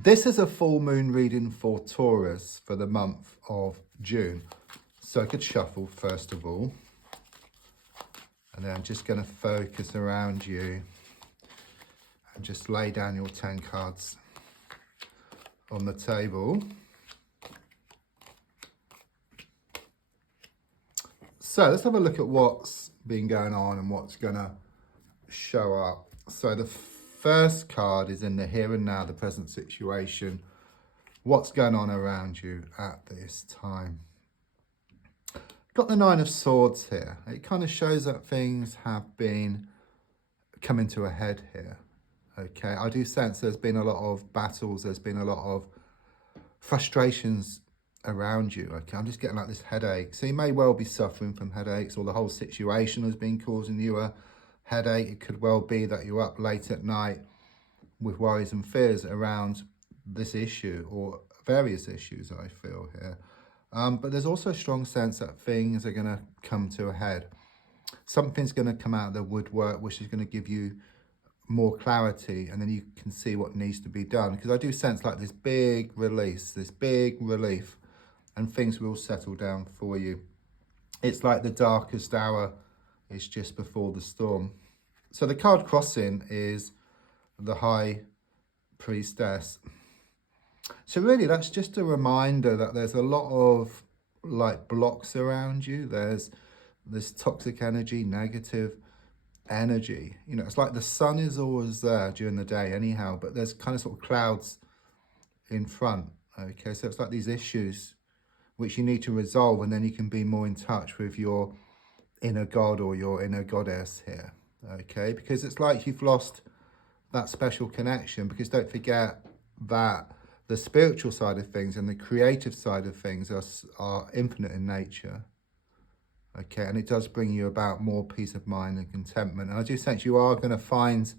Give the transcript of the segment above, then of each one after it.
This is a full moon reading for Taurus for the month of June. So I could shuffle first of all. And then I'm just going to focus around you and just lay down your 10 cards on the table. So let's have a look at what's been going on and what's going to show up. So the first card is in the here and now, the present situation. What's going on around you at this time? Got the Nine of Swords here. It kind of shows that things have been coming to a head here. Okay, I do sense there's been a lot of battles. There's been a lot of frustrations around you. Okay, I'm just getting like this headache. So you may well be suffering from headaches, or the whole situation has been causing you a headache. It could well be that you're up late at night with worries and fears around this issue or various issues I feel here. But there's also a strong sense that things are going to come to a head. Something's going to come out of the woodwork, which is going to give you more clarity, and then you can see what needs to be done. Because I do sense like this big release, this big relief, and things will settle down for you. It's like the darkest hour is just before the storm. So the card crossing is the High Priestess. So really that's just a reminder that there's a lot of like blocks around you. There's this toxic energy, negative energy. You know, it's like the sun is always there during the day anyhow, but there's kind of sort of clouds in front. Okay, so it's like these issues which you need to resolve, and then you can be more in touch with your inner god or your inner goddess here. Okay, because it's like you've lost that special connection, because don't forget that the spiritual side of things and the creative side of things are infinite in nature. Okay, and it does bring you about more peace of mind and contentment. And I do sense you are going to find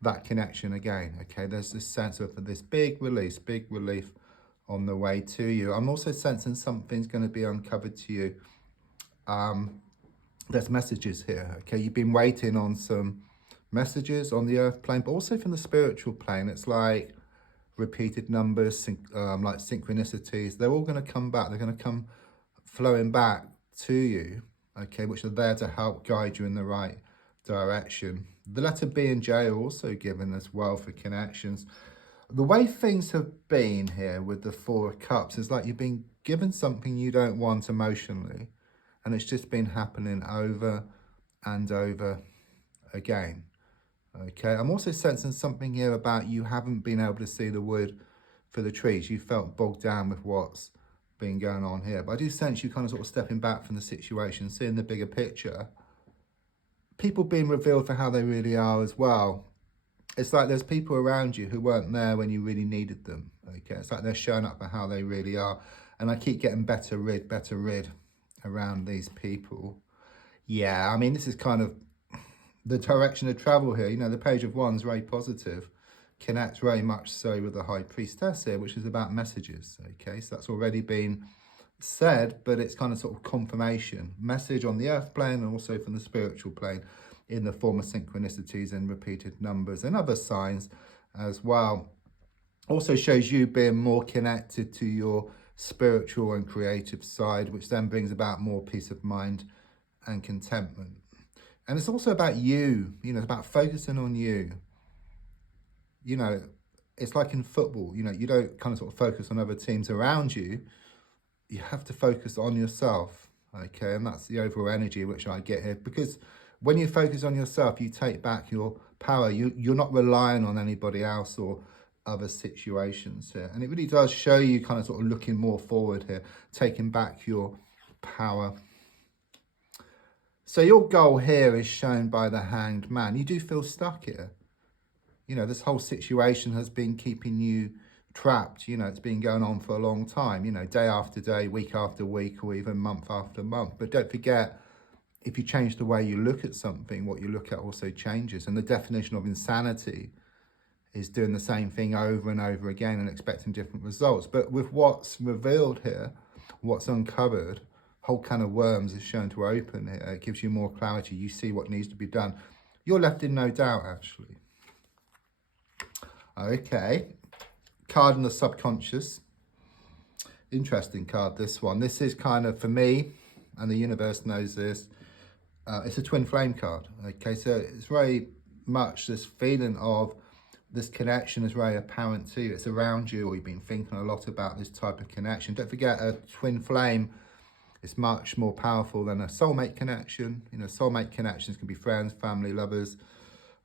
that connection again. Okay, there's this sense of this big release, big relief on the way to you. I'm also sensing something's going to be uncovered to you. There's messages here. Okay, you've been waiting on some messages on the earth plane, but also from the spiritual plane. It's like repeated numbers, like synchronicities. They're all going to come back. They're going to come flowing back to you, okay, which are there to help guide you in the right direction. The letter B and J are also given as well for connections. The way things have been here with the Four of Cups is like you've been given something you don't want emotionally, and it's just been happening over and over again. Okay, I'm also sensing something here about you haven't been able to see the wood for the trees. You felt bogged down with what's been going on here. But I do sense you kind of sort of stepping back from the situation, seeing the bigger picture. People being revealed for how they really are as well. It's like there's people around you who weren't there when you really needed them. Okay, it's like they're showing up for how they really are. And I keep getting better rid around these people. Yeah, I mean, this is kind of the direction of travel here. You know, the Page of Wands, very positive, connects very much so with the High Priestess here, which is about messages. Okay, so that's already been said, but it's kind of sort of confirmation. Message on the earth plane and also from the spiritual plane in the form of synchronicities and repeated numbers and other signs as well. Also shows you being more connected to your spiritual and creative side, which then brings about more peace of mind and contentment. And it's also about you, you know, it's about focusing on you. You know, it's like in football, you know, you don't kind of sort of focus on other teams around you. You have to focus on yourself, okay? And that's the overall energy which I get here, because when you focus on yourself, you take back your power. You're not relying on anybody else or other situations here. And it really does show you kind of sort of looking more forward here, taking back your power. So your goal here is shown by the Hanged Man. You do feel stuck here. You know, this whole situation has been keeping you trapped. You know, it's been going on for a long time, you know, day after day, week after week, or even month after month. But don't forget, if you change the way you look at something, what you look at also changes. And the definition of insanity is doing the same thing over and over again and expecting different results. But with what's revealed here, what's uncovered, whole can of worms is shown to open here. It gives you more clarity. You see what needs to be done. You're left in no doubt, actually. Okay. card in the subconscious. Interesting card, this one. This is kind of, for me, and the universe knows this, it's a twin flame card. Okay, so it's very much this feeling of this connection is very apparent to you. It's around you, or you've been thinking a lot about this type of connection. Don't forget, a twin flame is much more powerful than a soulmate connection. You know, soulmate connections can be friends, family, lovers.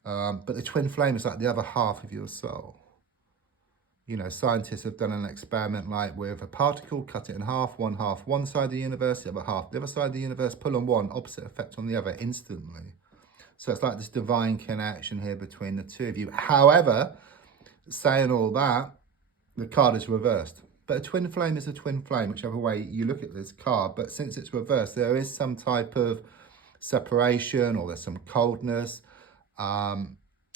But the twin flame is like the other half of your soul. You know, scientists have done an experiment like with a particle, cut it in half one side of the universe, the other half the other side of the universe, pull on one, opposite effect on the other instantly. So it's like this divine connection here between the two of you. However, saying all that, the card is reversed. But a twin flame is a twin flame, whichever way you look at this card. But since it's reversed, there is some type of separation, or there's some coldness.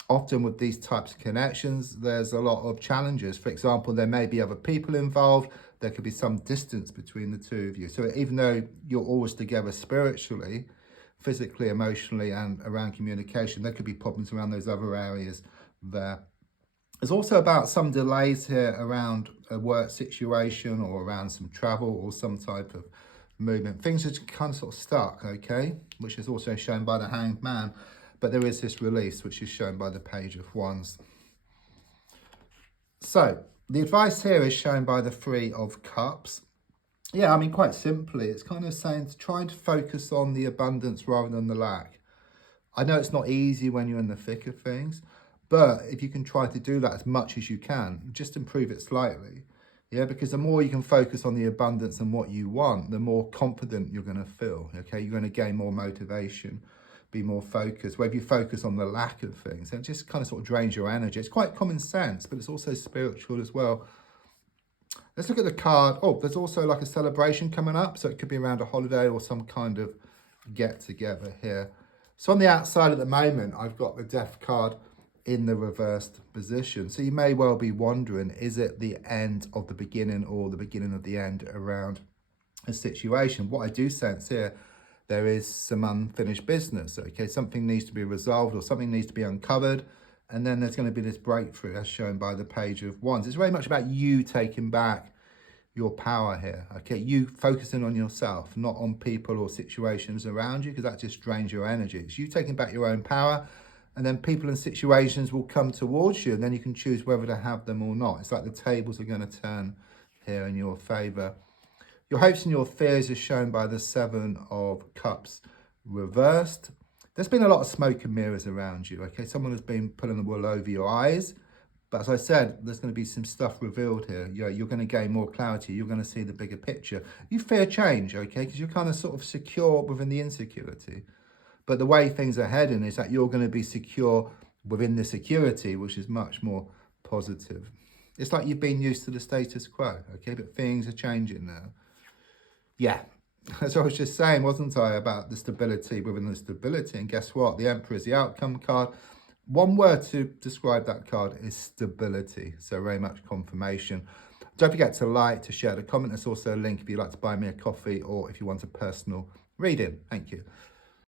Often with these types of connections, there's a lot of challenges. For example, there may be other people involved. There could be some distance between the two of you. So even though you're always together spiritually, physically, emotionally, and around communication, there could be problems around those other areas there. There's also about some delays here around a work situation, or around some travel, or some type of movement. Things are kind of sort of stuck, okay? Which is also shown by the Hanged Man. But there is this release, which is shown by the Page of Wands. So, the advice here is shown by the Three of Cups. Yeah, I mean, quite simply, it's kind of saying to try to focus on the abundance rather than the lack. I know it's not easy when you're in the thick of things, but if you can try to do that as much as you can, just improve it slightly. Yeah, because the more you can focus on the abundance and what you want, the more confident you're going to feel, okay? You're going to gain more motivation, be more focused. Where if you focus on the lack of things, it just kind of sort of drains your energy. It's quite common sense, but it's also spiritual as well. Let's look at the card. Oh, there's also like a celebration coming up. So it could be around a holiday or some kind of get together here. So on the outside at the moment, I've got the Death card in the reversed position. So you may well be wondering, is it the end of the beginning or the beginning of the end around a situation? What I do sense here, there is some unfinished business, okay? Something needs to be resolved, or something needs to be uncovered. And then there's going to be this breakthrough, as shown by the Page of Wands. It's very much about you taking back your power here, okay? You focusing on yourself, not on people or situations around you, because that just drains your energy. It's you taking back your own power, and then people and situations will come towards you, and then you can choose whether to have them or not. It's like the tables are going to turn here in your favor. Your hopes and your fears are shown by the Seven of Cups reversed. There's been a lot of smoke and mirrors around you, okay? Someone has been pulling the wool over your eyes. But as I said, there's going to be some stuff revealed here. You're going to gain more clarity. You're going to see the bigger picture. You fear change, okay? Because you're kind of sort of secure within the insecurity. But the way things are heading is that you're going to be secure within the security, which is much more positive. It's like you've been used to the status quo, okay? But things are changing now. Yeah, as I was just saying, wasn't I, about the stability within the stability. And guess what? The Emperor is the outcome card. One word to describe that card is stability. So very much confirmation. Don't forget to like, to share, to comment. There's also a link if you'd like to buy me a coffee, or if you want a personal reading. Thank you.